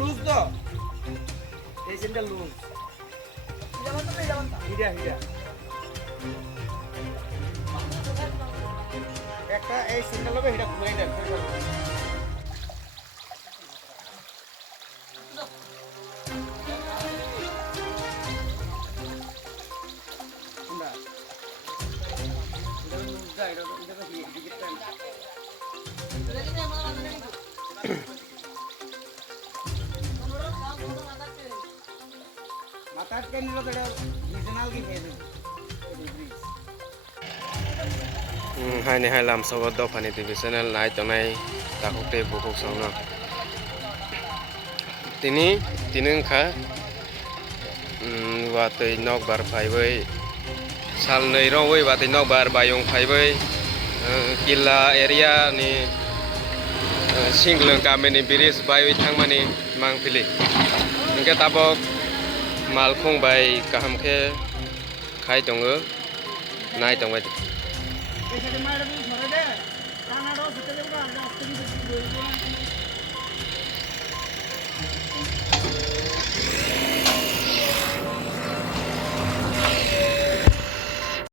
loose তো এই চেনটা লুজ হিরা হিরা একটা এই চেনটা লগে হিরা খুলাই দেন মাথার কেন লোক এটা রিজনাল কি head hai này hai làm sao có đâu phải thì vì sao nên lại trong này ta không thể buộc cuộc sống nào tin khá và từ nóc bar phải với sal này rồi với và từ nóc bar bayong phải với kila area ni single kami ni biris bay với thang mani mang pili cái tabok mal không bay kaham ke khai trong ơ nai trong vậy এই সাথে মায়েরা তুমি ধরে দে কানাডাও যেতে দেবো আমরা আজকে